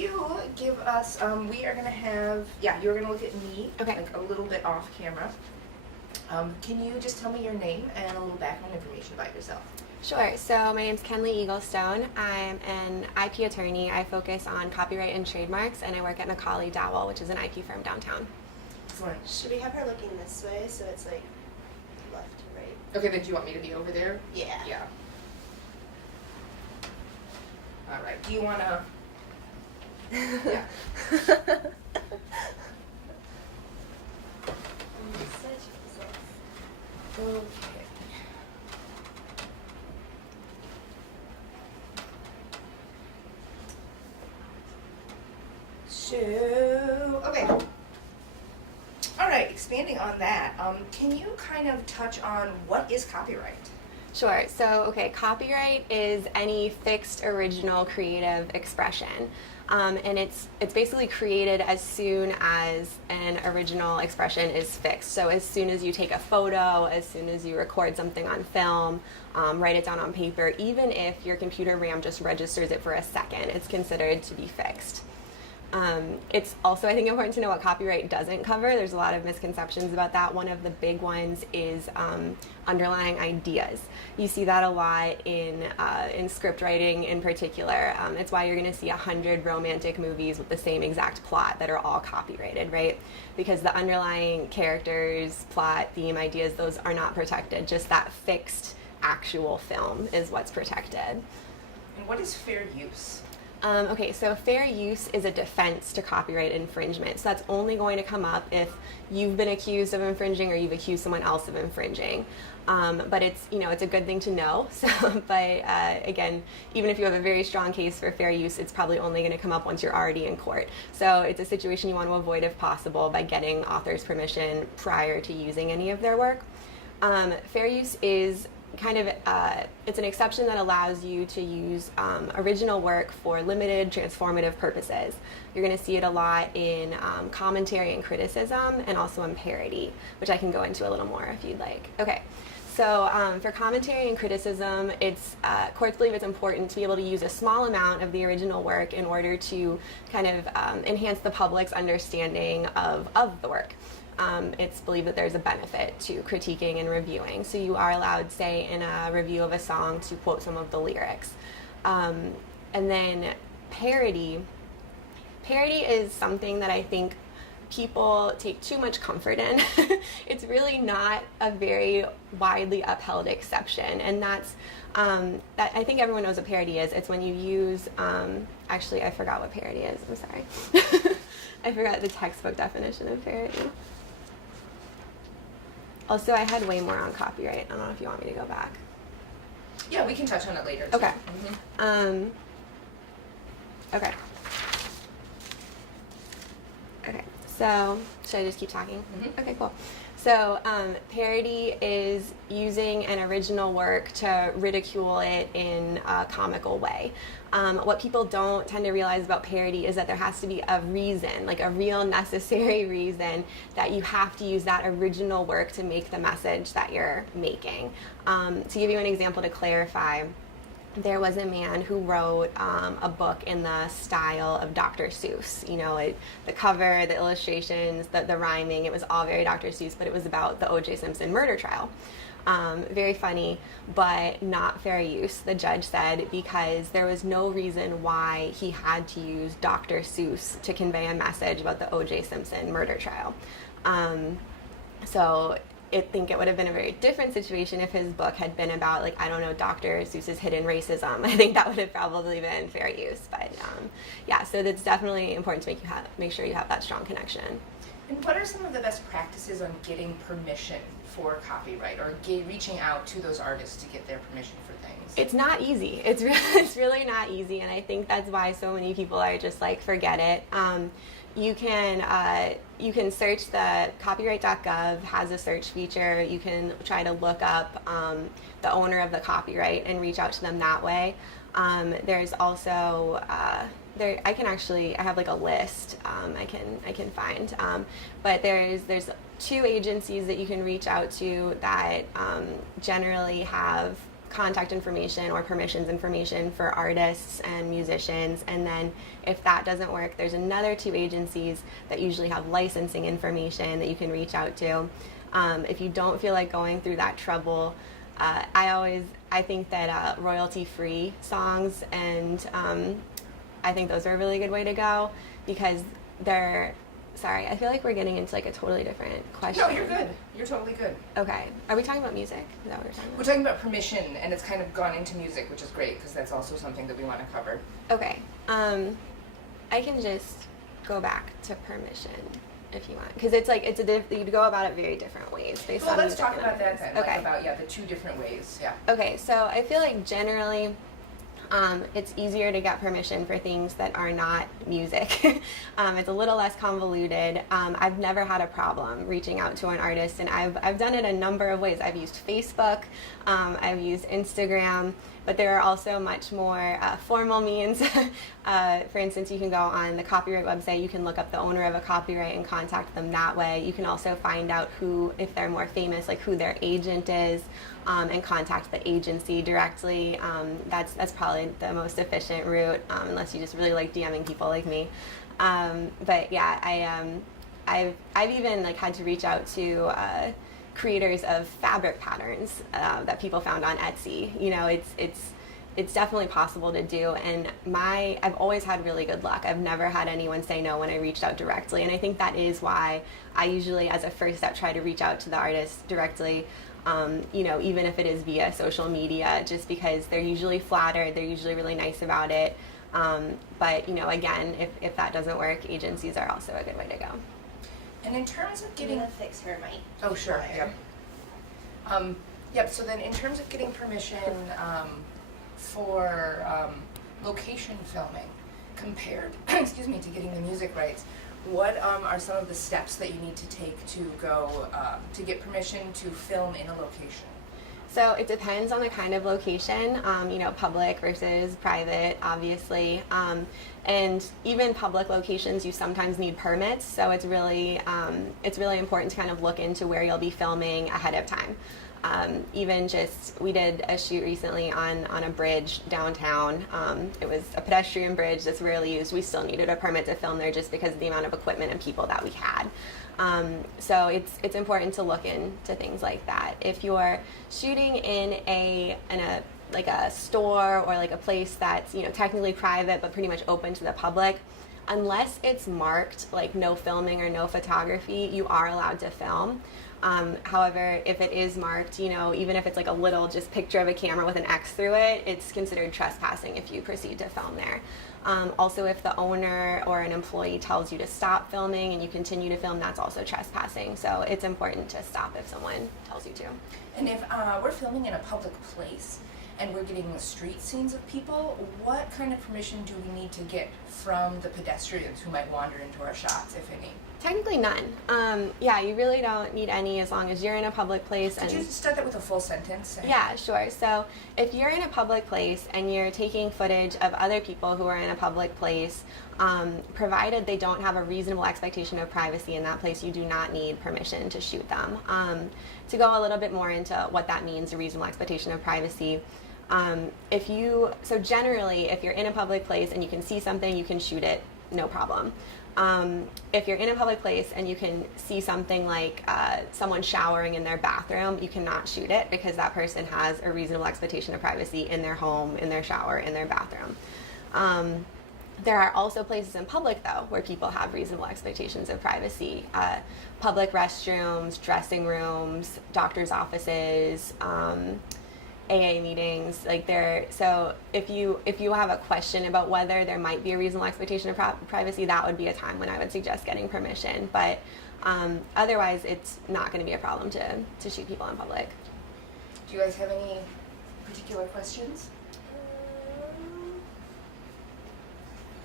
you give us, we are going to have, you're going to look at me, Okay. like a little bit off camera. Can you just tell me your name and a little background information about yourself? Sure. So my name's Kenley Eaglestone. I'm an IP attorney. I focus on copyright and trademarks, and I work at Macaulay Dowell, which is an IP firm downtown. Excellent. Should we have her looking this way so it's like left to right? Okay, then do you want me to be over there? Yeah. Yeah. All right. Do you want to? Yeah. Okay. So, okay. All right, expanding on that, can you kind of touch on what is copyright? Sure. So, okay, copyright is any fixed original creative expression. And it's basically created as soon as an original expression is fixed. So as soon as you take a photo, as soon as you record something on film, write it down on paper, even if your computer RAM just registers it for a second, it's considered to be fixed. It's also, I think, important to know what copyright doesn't cover. There's a lot of misconceptions about that. One of the big ones is underlying ideas. You see that a lot in script writing in particular. It's why you're going to see 100 romantic movies with the same exact plot that are all copyrighted, right? Because the underlying characters, plot, theme, ideas, those are not protected. Just that fixed actual film is what's protected. And what is fair use? Okay, so fair use is a defense to copyright infringement. So that's only going to come up if you've been accused of infringing or you've accused someone else of infringing. But it's a good thing to know. So, but again, even if you have a very strong case for fair use, it's probably only going to come up once you're already in court. So it's a situation you want to avoid if possible by getting authors' permission prior to using any of their work. Fair use is kind of it's an exception that allows you to use original work for limited transformative purposes. You're going to see it a lot in commentary and criticism, and also in parody, which I can go into a little more if you'd like. Okay, so for commentary and criticism, courts believe it's important to be able to use a small amount of the original work in order to kind of enhance the public's understanding of the work. It's believed that there's a benefit to critiquing and reviewing. So you are allowed, say, in a review of a song, to quote some of the lyrics. And then parody. Parody is something that I think people take too much comfort in. It's really not a very widely upheld exception. And that's, that I think everyone knows what parody is. It's when you use, actually, I forgot what parody is. I'm sorry. I forgot the textbook definition of parody. Also, I had way more on copyright. I don't know if you want me to go back. Yeah, we can touch on it later, too. Okay. Mm-hmm. Okay. Okay. So, should I just keep talking? Mm-hmm. Okay, cool. So, parody is using an original work to ridicule it in a comical way. What people don't tend to realize about parody is that there has to be a reason, like a real necessary reason, that you have to use that original work to make the message that you're making. To give you an example to clarify, there was a man who wrote a book in the style of Dr. Seuss. You know, the cover, the illustrations, the rhyming, it was all very Dr. Seuss, but it was about the O.J. Simpson murder trial. Very funny, but not fair use, the judge said, because there was no reason why he had to use Dr. Seuss to convey a message about the O.J. Simpson murder trial. So I think it would have been a very different situation if his book had been about, like, I don't know, Dr. Seuss's hidden racism. I think that would have probably been fair use. But yeah, so it's definitely important to make sure you have that strong connection. And what are some of the best practices on getting permission for copyright, or reaching out to those artists to get their permission for things? It's not easy. It's really not easy, and I think that's why so many people are just like, forget it. You can search the copyright.gov has a search feature. You can try to look up the owner of the copyright and reach out to them that way. There's also I have like a list I can find, but there's 2 agencies that you can reach out to that generally have contact information or permissions information for artists and musicians. And then if that doesn't work, there's another 2 agencies that usually have licensing information that you can reach out to. If you don't feel like going through that trouble, I think that royalty-free songs, and I think those are a really good way to go, because they're, sorry, I feel like we're getting into like a totally different question. No, you're good. You're totally good. Okay. Are we talking about music? Is that what we're talking about? We're talking about permission, and it's kind of gone into music, which is great because that's also something that we want to cover. Okay. I can just go back to permission if you want, because it's like you'd go about it very different ways based Well, on. let's talk about that then. Okay. Like about the 2 different ways. Yeah. Okay. So I feel like generally, it's easier to get permission for things that are not music. It's a little less convoluted. I've never had a problem reaching out to an artist, and I've done it a number of ways. I've used Facebook, I've used Instagram, but there are also much more formal means. For instance, you can go on the copyright website, you can look up the owner of a copyright and contact them that way. You can also find out who, if they're more famous, like who their agent is, and contact the agency directly. That's probably the most efficient route, unless you just really like DMing people like me. But yeah, I've even like had to reach out to creators of fabric patterns that people found on Etsy. You know, it's definitely possible to do, and I've always had really good luck. I've never had anyone say no when I reached out directly, and I think that is why I usually, as a first step, try to reach out to the artist directly. You know, even if it is via social media, just because they're usually flattered, they're usually really nice about it. But you know, again, if that doesn't work, agencies are also a good way to go. And in terms of I'm getting... gonna fix her mic. Oh, sure. Yep. Yep. So then, in terms of getting permission for location filming, compared, excuse me, to getting the music rights, what are some of the steps that you need to take to go to get permission to film in a location? So it depends on the kind of location, you know, public versus private, obviously. And even public locations, you sometimes need permits. So it's really important to kind of look into where you'll be filming ahead of time. Even just, we did a shoot recently on a bridge downtown. It was a pedestrian bridge that's rarely used. We still needed a permit to film there just because of the amount of equipment and people that we had. So it's important to look into things like that. If you're shooting in a like a store or like a place that's, you know, technically private but pretty much open to the public, unless it's marked like no filming or no photography, you are allowed to film. However, if it is marked, you know, even if it's like a little just picture of a camera with an X through it, it's considered trespassing if you proceed to film there. Also, if the owner or an employee tells you to stop filming and you continue to film, that's also trespassing. So it's important to stop if someone tells you to. And if we're filming in a public place and we're getting the street scenes of people, what kind of permission do we need to get from the pedestrians who might wander into our shots, if any? Technically none. Yeah, you really don't need any as long as you're in a public place. Could you start that with a full sentence? Yeah, sure. So if you're in a public place and you're taking footage of other people who are in a public place, provided they don't have a reasonable expectation of privacy in that place, you do not need permission to shoot them. To go a little bit more into what that means, a reasonable expectation of privacy, so generally, if you're in a public place and you can see something, you can shoot it, no problem. If you're in a public place and you can see something like someone showering in their bathroom, you cannot shoot it because that person has a reasonable expectation of privacy in their home, in their shower, in their bathroom. There are also places in public, though, where people have reasonable expectations of privacy. Public restrooms, dressing rooms, doctor's offices, AA meetings, so if you have a question about whether there might be a reasonable expectation of privacy, that would be a time when I would suggest getting permission. But otherwise, it's not going to be a problem to shoot people in public. Do you guys have any particular questions?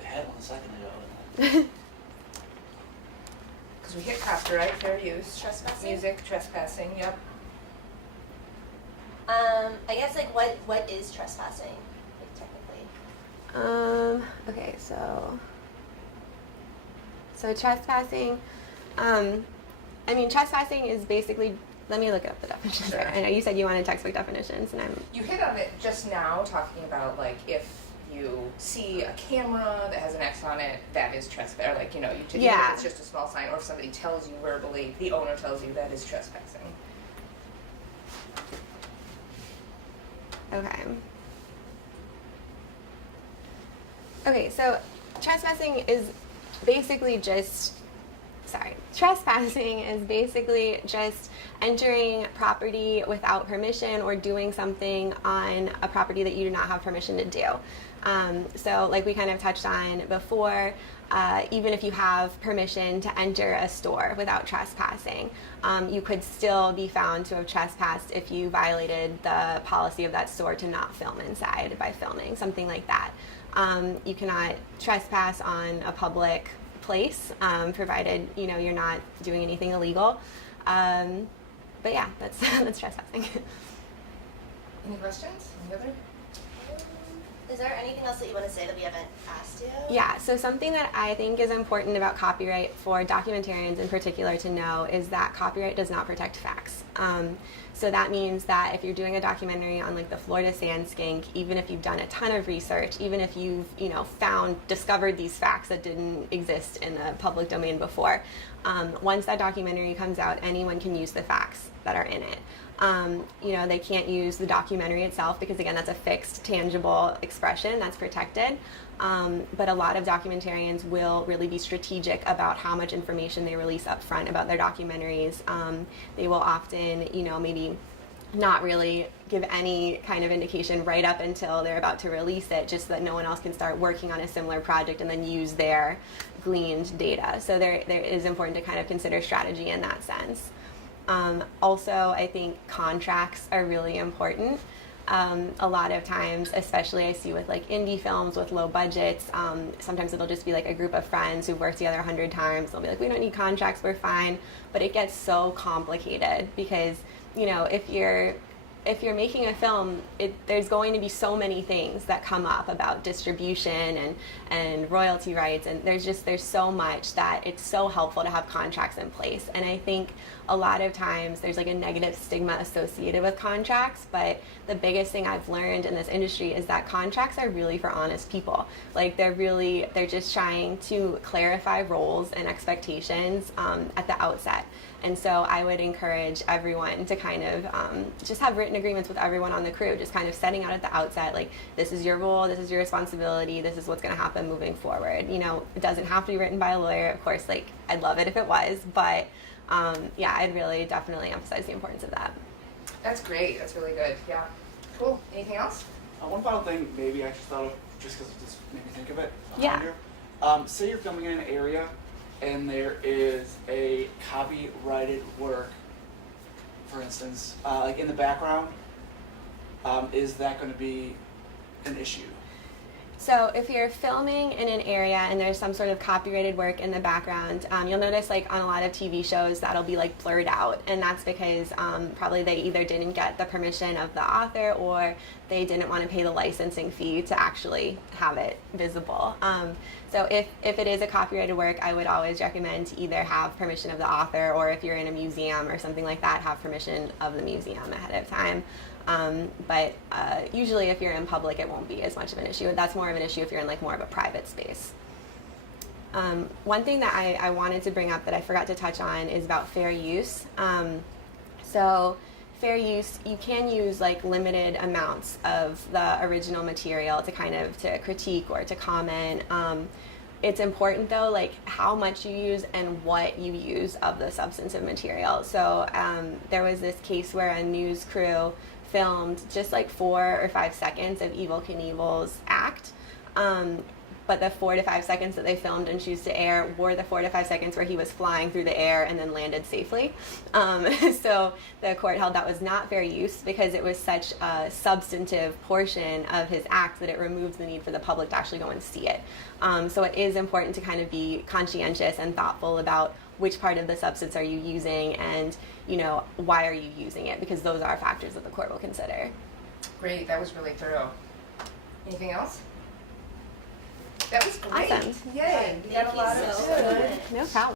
You had one a second ago. Because we hit copyright, fair use, Trespassing? music, trespassing, yep. I guess like what is trespassing, like technically? Okay, so trespassing, trespassing is basically Let me look up the definitions. Sure. I know you said you wanted textbook definitions, and You hit on it just now, talking about like if you see a camera that has an X on it, that is trespass. Or like, you know, you even Yeah. if it's just a small sign, or if somebody tells you verbally, the owner tells you, that is trespassing. Okay. Okay, so trespassing is basically just entering property without permission or doing something on a property that you do not have permission to do. So like we kind of touched on before, even if you have permission to enter a store without trespassing, you could still be found to have trespassed if you violated the policy of that store to not film inside by filming, something like that. You cannot trespass on a public place, provided you know you're not doing anything illegal. But yeah, that's that's trespassing. Any questions? Any other? Is there anything else that you want to say that we haven't asked you? Yeah, so something that I think is important about copyright for documentarians in particular to know is that copyright does not protect facts. So that means that if you're doing a documentary on like the Florida sand skink, even if you've done a ton of research, even if you've discovered these facts that didn't exist in the public domain before, once that documentary comes out, anyone can use the facts that are in it. They can't use the documentary itself because, again, that's a fixed, tangible expression that's protected. But a lot of documentarians will really be strategic about how much information they release up front about their documentaries. They will often, maybe not really give any kind of indication right up until they're about to release it, just so that no one else can start working on a similar project and then use their gleaned data. So there is important to kind of consider strategy in that sense. Also, I think contracts are really important. A lot of times, especially I see with like indie films with low budgets, sometimes it'll just be like a group of friends who've worked together 100 times. They'll be like, we don't need contracts, we're fine. But it gets so complicated because, if you're making a film, there's going to be so many things that come up about distribution and royalty rights, and there's so much that it's so helpful to have contracts in place. And I think a lot of times there's like a negative stigma associated with contracts, but the biggest thing I've learned in this industry is that contracts are really for honest people. Like they're just trying to clarify roles and expectations at the outset. And so I would encourage everyone to kind of just have written agreements with everyone on the crew, just kind of setting out at the outset, like, this is your role, this is your responsibility, this is what's going to happen moving forward. It doesn't have to be written by a lawyer. Of course, like, I'd love it if it was, but I'd really definitely emphasize the importance of that. That's great. That's really good. Yeah. Cool. Anything else? One final thing, maybe I just thought of, just because it just made me think of it. Yeah. Here. Say you're filming in an area and there is a copyrighted work, for instance, like in the background, is that going to be an issue? So if you're filming in an area and there's some sort of copyrighted work in the background, you'll notice like on a lot of TV shows that'll be like blurred out, and that's because probably they either didn't get the permission of the author or they didn't want to pay the licensing fee to actually have it visible. So if it is a copyrighted work, I would always recommend to either have permission of the author, or if you're in a museum or something like that, have permission of the museum ahead of time. But usually if you're in public, it won't be as much of an issue. That's more of an issue if you're in like more of a private space. One thing that I wanted to bring up that I forgot to touch on is about fair use. So fair use, you can use like limited amounts of the original material to kind of to critique or to comment. It's important though, like how much you use and what you use of the substantive material. So there was this case where a news crew filmed just like 4 or 5 seconds of Evel Knievel's act. But the 4 to 5 seconds that they filmed and choose to air were the 4 to 5 seconds where he was flying through the air and then landed safely. So the court held that was not fair use because it was such a substantive portion of his act that it removed the need for the public to actually go and see it. So it is important to kind of be conscientious and thoughtful about which part of the substance are you using and, why are you using it, because those are factors that the court will consider. Great. That was really thorough. Anything else? That was great. Awesome. Yay. We got a lot of so good. much. No problem.